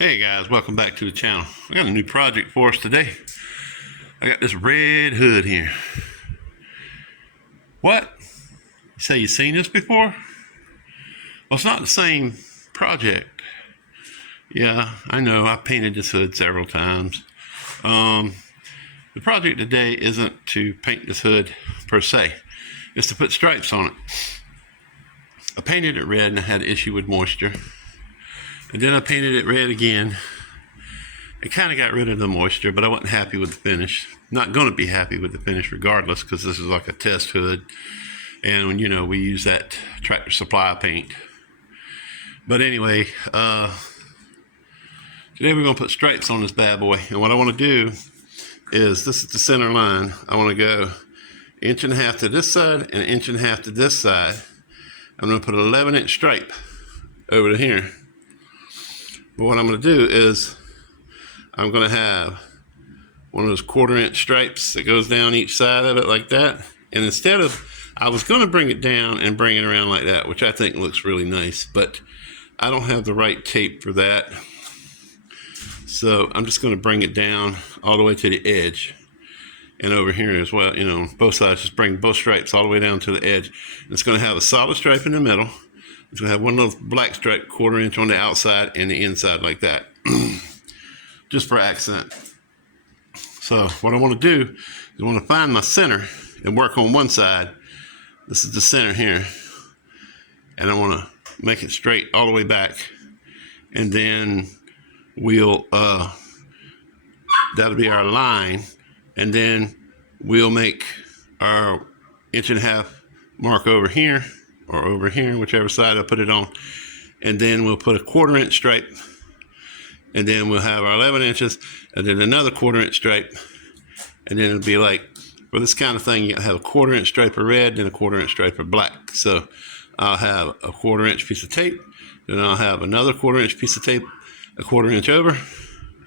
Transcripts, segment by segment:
Hey guys, welcome back to the channel. I got a new project for us today. I got this red hood here. What? You say you've seen this before? Well, it's not the same project. Yeah, I know, I painted this hood several times. The project today isn't to paint this hood per se. It's to put stripes on it. I painted it red and I had an issue with moisture. And then I painted it red again. It kind of got rid of the moisture, but I wasn't happy with the finish. Not going to be happy with the finish regardless, because this is like a test hood. And, you know, we use that Tractor Supply paint. But anyway, today we're going to put stripes on this bad boy. And what I want to do is, this is the center line. I want to go 1.5 inches to this side and 1.5 inches to this side. I'm going to put an 11-inch stripe over to here. But what I'm going to do is, I'm going to have one of those 1/4-inch stripes that goes down each side of it like that. And instead of, I was going to bring it down and bring it around like that, which I think looks really nice, but I don't have the right tape for that. So I'm just going to bring it down all the way to the edge. And over here as well, you know, both sides, just bring both stripes all the way down to the edge. And it's going to have a solid stripe in the middle. It's going to have one little black stripe 1/4 inch on the outside and the inside like that. Just for accent. So what I want to do is I want to find my center and work on one side. This is the center here. And I want to make it straight all the way back. And then we'll, that'll be our line. And then we'll make our 1.5 inch mark over here or over here, whichever side I put it on. And then we'll put a 1/4 inch stripe. And then we'll have our 11 inches and then another 1/4 inch stripe. And then it'll be like, for this kind of thing, you have a 1/4 inch stripe of red and a 1/4 inch stripe of black. So I'll have a 1/4 inch piece of tape. Then I'll have another 1/4 inch piece of tape, a 1/4 inch over.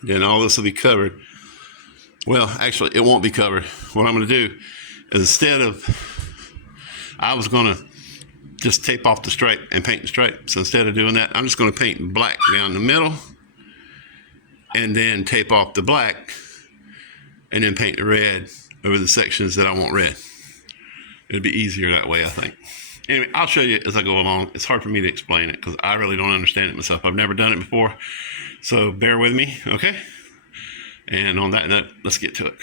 Then all this will be covered. Well, actually, it won't be covered. What I'm going to do is, instead of, I was going to just tape off the stripe and paint the stripe. So instead of doing that, I'm just going to paint black down the middle. And then tape off the black, and then paint the red over the sections that I want red. It'll be easier that way, I think. Anyway, I'll show you as I go along. It's hard for me to explain it because I really don't understand it myself. I've never done it before, so bear with me, okay? And on that note, let's get to it.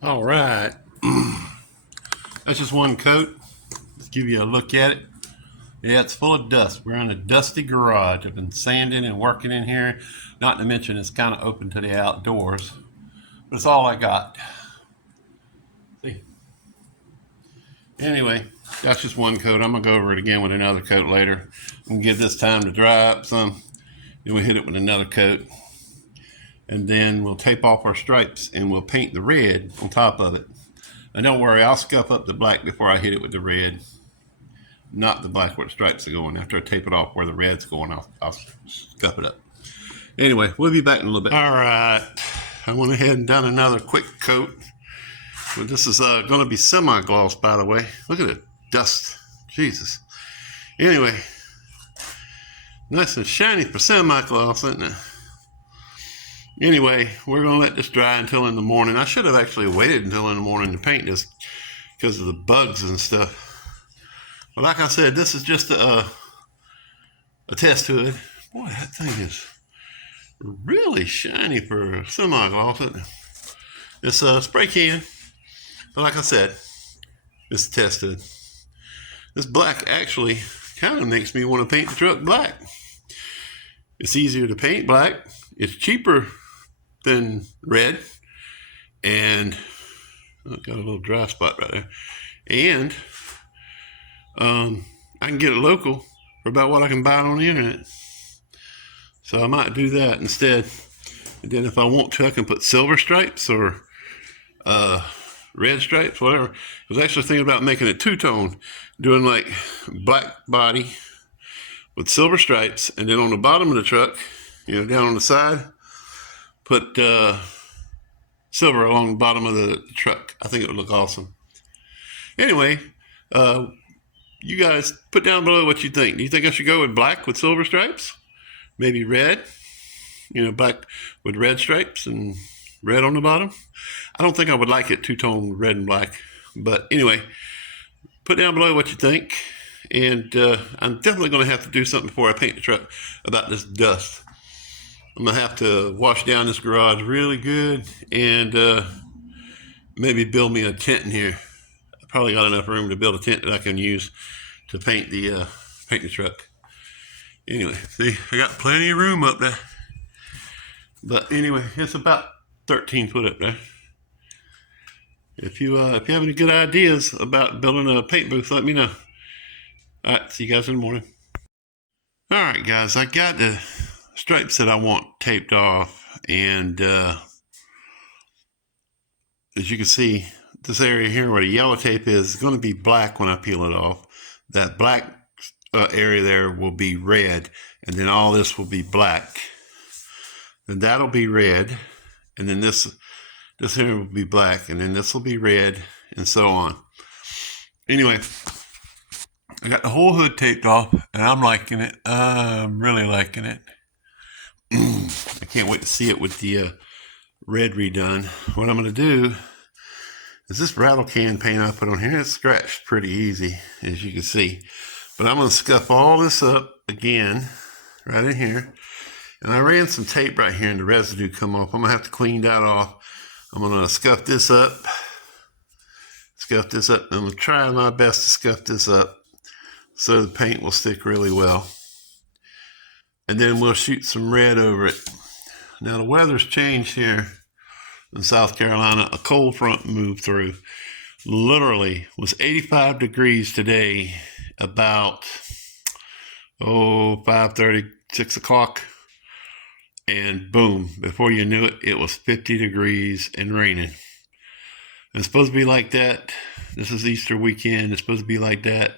All right, that's just one coat. Let's give you a look at it. Yeah, it's full of dust. We're in a dusty garage. I've been sanding and working in here. Not to mention it's kind of open to the outdoors. But it's all I got. See? Anyway, that's just one coat. I'm going to go over it again with another coat later. I'm going to give this time to dry up some. Then we'll hit it with another coat. And then we'll tape off our stripes and we'll paint the red on top of it. And don't worry, I'll scuff up the black before I hit it with the red. Not the black where the stripes are going. After I tape it off where the red's going, I'll scuff it up. Anyway, we'll be back in a little bit. All right, I went ahead and done another quick coat. But this is going to be semi-gloss, by the way. Look at the dust. Jesus. Anyway, nice and shiny for semi-gloss, isn't it? Anyway, we're going to let this dry until in the morning. I should have actually waited until in the morning to paint this because of the bugs and stuff. But like I said, this is just a test hood. Boy, that thing is really shiny for semi-gloss, isn't it? It's a spray can. But like I said, it's a test hood. This black actually kind of makes me want to paint the truck black. It's easier to paint black. It's cheaper than red, and I've got a little dry spot right there. And I can get it local for about what I can buy it on the internet. So I might do that instead. And then if I want to, I can put silver stripes or red stripes, whatever. I was actually thinking about making it two-tone, doing like black body with silver stripes, and then on the bottom of the truck, down on the side, put silver along the bottom of the truck. I think it would look awesome. Anyway, you guys put down below what you think. Do you think I should go with black with silver stripes? Maybe red? Black with red stripes and red on the bottom? I don't think I would like it two-tone red and black. But anyway, put down below what you think. And I'm definitely going to have to do something before I paint the truck about this dust. I'm going to have to wash down this garage really good and maybe build me a tent in here. I probably got enough room to build a tent that I can use to paint the truck. Anyway, see, I got plenty of room up there. But anyway, it's about 13 foot up there. If you have any good ideas about building a paint booth, let me know. All right, see you guys in the morning. All right, guys, I got the stripes that I want taped off, and as you can see, this area here where the yellow tape is going to be black when I peel it off. That black area there will be red, and then all this will be black. Then that'll be red, and then this here will be black, and then this will be red, and so on. Anyway, I got the whole hood taped off, and I'm liking it. I'm really liking it. I can't wait to see it with the red redone. What I'm going to do is this rattle can paint I put on here, it's scratched pretty easy, as you can see. But I'm going to scuff all this up again, right in here. And I ran some tape right here and the residue come off. I'm going to have to clean that off. I'm going to scuff this up. I'm going to try my best to scuff this up so the paint will stick really well. And then we'll shoot some red over it. Now the weather's changed here in South Carolina. A cold front moved through. Literally was 85 degrees today about 5:30, 6 o'clock. And boom, before you knew it, it was 50 degrees and raining. It's supposed to be like that. This is Easter weekend. It's supposed to be like that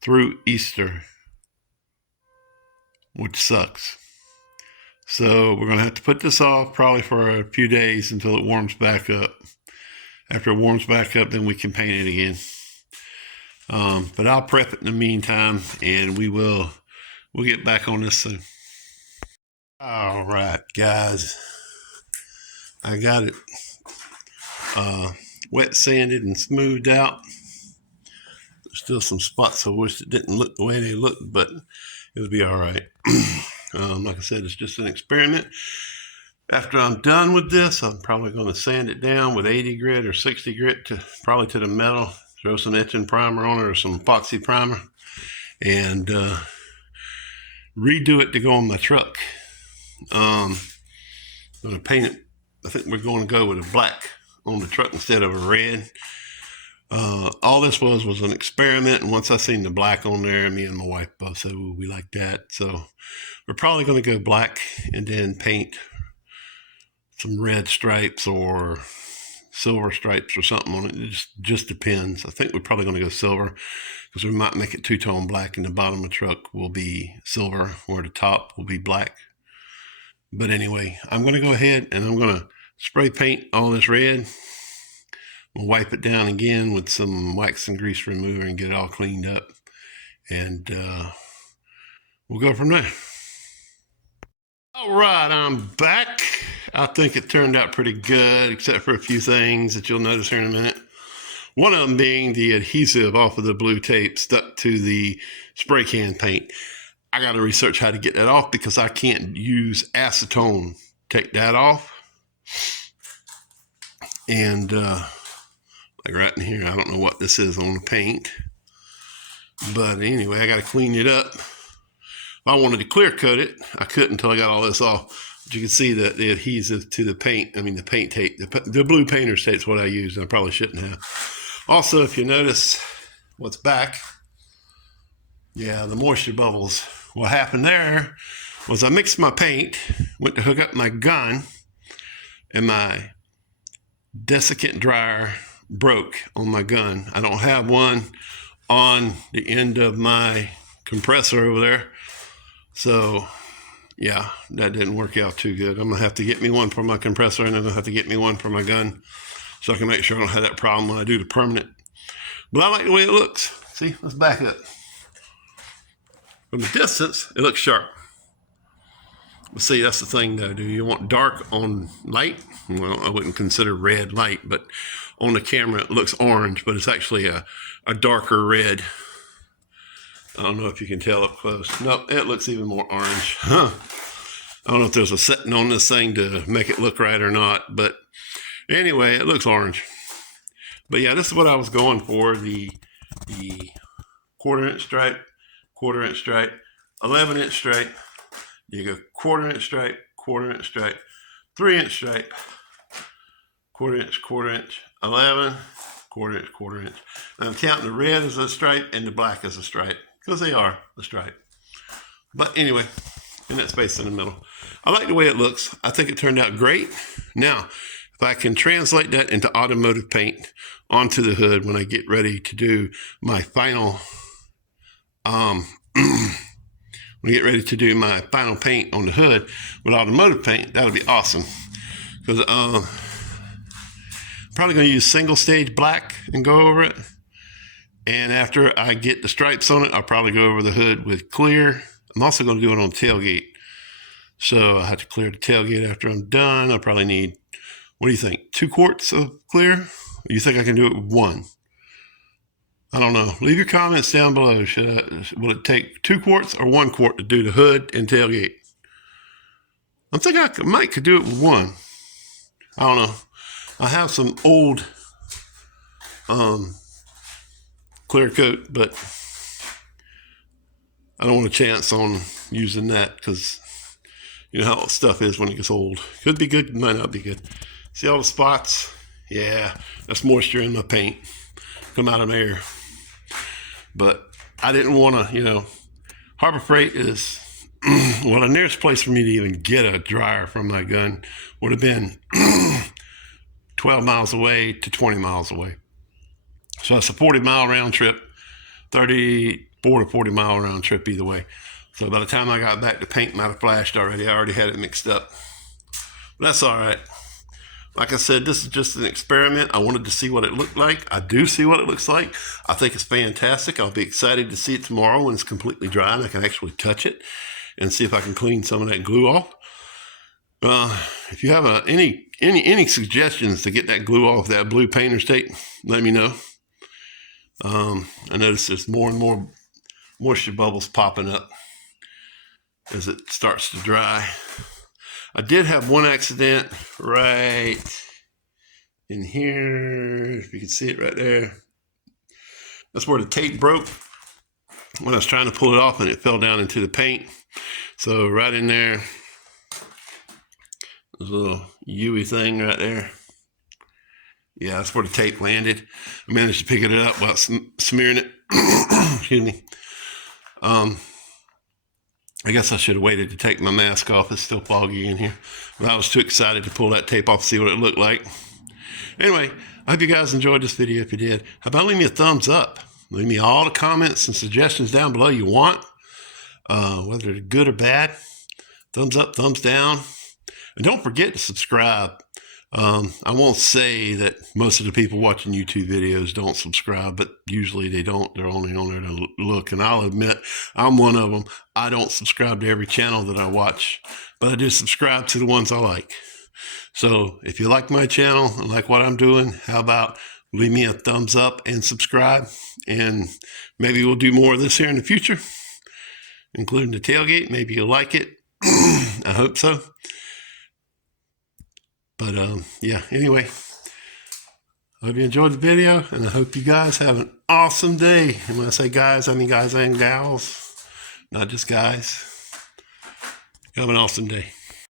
through Easter, which sucks. So we're going to have to put this off probably for a few days until it warms back up. After it warms back up, then we can paint it again. But I'll prep it in the meantime, and we'll get back on this soon. All right, guys, I got it wet sanded and smoothed out. There's still some spots I wish it didn't look the way they look, but it'll be all right. Like I said, it's just an experiment. After I'm done with this, I'm probably going to sand it down with 80 grit or 60 grit to the metal, throw some etching primer on it or some epoxy primer, and redo it to go on my truck. I'm going to paint it. I think we're going to go with a black on the truck instead of a red. All this was an experiment, and once I seen the black on there, me and my wife both said, "Ooh, we like that." So we're probably going to go black and then paint some red stripes or silver stripes or something on it. It just depends. I think we're probably going to go silver because we might make it two-tone black, and the bottom of the truck will be silver where the top will be black. But anyway, I'm going to go ahead and I'm going to spray paint all this red. We'll wipe it down again with some wax and grease remover and get it all cleaned up. And we'll go from there. All right, I'm back. I think it turned out pretty good, except for a few things that you'll notice here in a minute. One of them being the adhesive off of the blue tape stuck to the spray can paint. I got to research how to get that off because I can't use acetone. Take that off. And like right in here, I don't know what this is on the paint. But anyway, I got to clean it up. If I wanted to clear coat it, I couldn't until I got all this off. But you can see that the adhesive to the paint, the paint tape, the blue painter's tape is what I used. I probably shouldn't have. Also, if you notice what's back, yeah, the moisture bubbles. What happened there was I mixed my paint, went to hook up my gun, and my desiccant dryer broke on my gun. I don't have one on the end of my compressor over there. So yeah, that didn't work out too good. I'm gonna have to get me one for my compressor, and I'm gonna have to get me one for my gun so I can make sure I don't have that problem when I do the permanent. But I like the way it looks. See, let's back up. From the distance, it looks sharp. But see, that's the thing though. Do you want dark on light? Well, I wouldn't consider red light, but on the camera it looks orange, but it's actually a darker red. I don't know if you can tell up close. Nope, it looks even more orange. Huh. I don't know if there's a setting on this thing to make it look right or not, but anyway, it looks orange. But yeah, this is what I was going for, the 1/4" stripe, 1/4" stripe, 11" stripe. You go 1/4" stripe, 1/4" stripe, 3" stripe, 1/4", 11, 1/4", 1/4". And I'm counting the red as a stripe and the black as a stripe, because they are a stripe. But anyway, and that space in the middle. I like the way it looks. I think it turned out great. Now, if I can translate that into automotive paint onto the hood when I get ready to do my final, when I get ready to do my final paint on the hood with automotive paint, that would be awesome. Because I'm probably going to use single stage black and go over it. And after I get the stripes on it, I'll probably go over the hood with clear. I'm also going to do it on tailgate. So I have to clear the tailgate after I'm done. I'll probably need, what do you think, 2 quarts of clear? Or you think I can do it with 1? I don't know. Leave your comments down below. Will it take 2 quarts or 1 quart to do the hood and tailgate? I'm thinking I might could do it with 1. I don't know. I have some old clear coat, but I don't want a chance on using that because you know how stuff is when it gets old. Could be good, might not be good. See all the spots? Yeah, that's moisture in my paint. Come out of there. But I didn't want to, you know, Harbor Freight is, well, the nearest place for me to even get a dryer from my gun would have been 12 miles away to 20 miles away. So it's a 40-mile round trip, 34 to 40 mile round trip either way. So by the time I got back, the paint might have flashed already. I already had it mixed up. But that's all right. Like I said, this is just an experiment. I wanted to see what it looked like. I do see what it looks like. I think it's fantastic. I'll be excited to see it tomorrow when it's completely dry and I can actually touch it and see if I can clean some of that glue off. If you have any suggestions to get that glue off that blue painter's tape, let me know. I notice there's more and more moisture bubbles popping up as it starts to dry. I did have one accident right in here. If you can see it right there. That's where the tape broke when I was trying to pull it off and it fell down into the paint. So right in there, there's a little U-y thing right there. Yeah, that's where the tape landed. I managed to pick it up while smearing it. Excuse me. I guess I should have waited to take my mask off. It's still foggy in here. But I was too excited to pull that tape off, see what it looked like. Anyway, I hope you guys enjoyed this video. If you did, how about leave me a thumbs up? Leave me all the comments and suggestions down below you want, whether they're good or bad. Thumbs up, thumbs down. And don't forget to subscribe. I won't say that most of the people watching YouTube videos don't subscribe, but usually they don't. They're only on there to look. And I'll admit, I'm one of them. I don't subscribe to every channel that I watch, but I do subscribe to the ones I like. So if you like my channel and like what I'm doing, how about leave me a thumbs up and subscribe? And maybe we'll do more of this here in the future, including the tailgate. Maybe you'll like it. I hope so. But yeah, anyway, I hope you enjoyed the video, and I hope you guys have an awesome day. And when I say guys, I mean guys and gals, not just guys. Have an awesome day.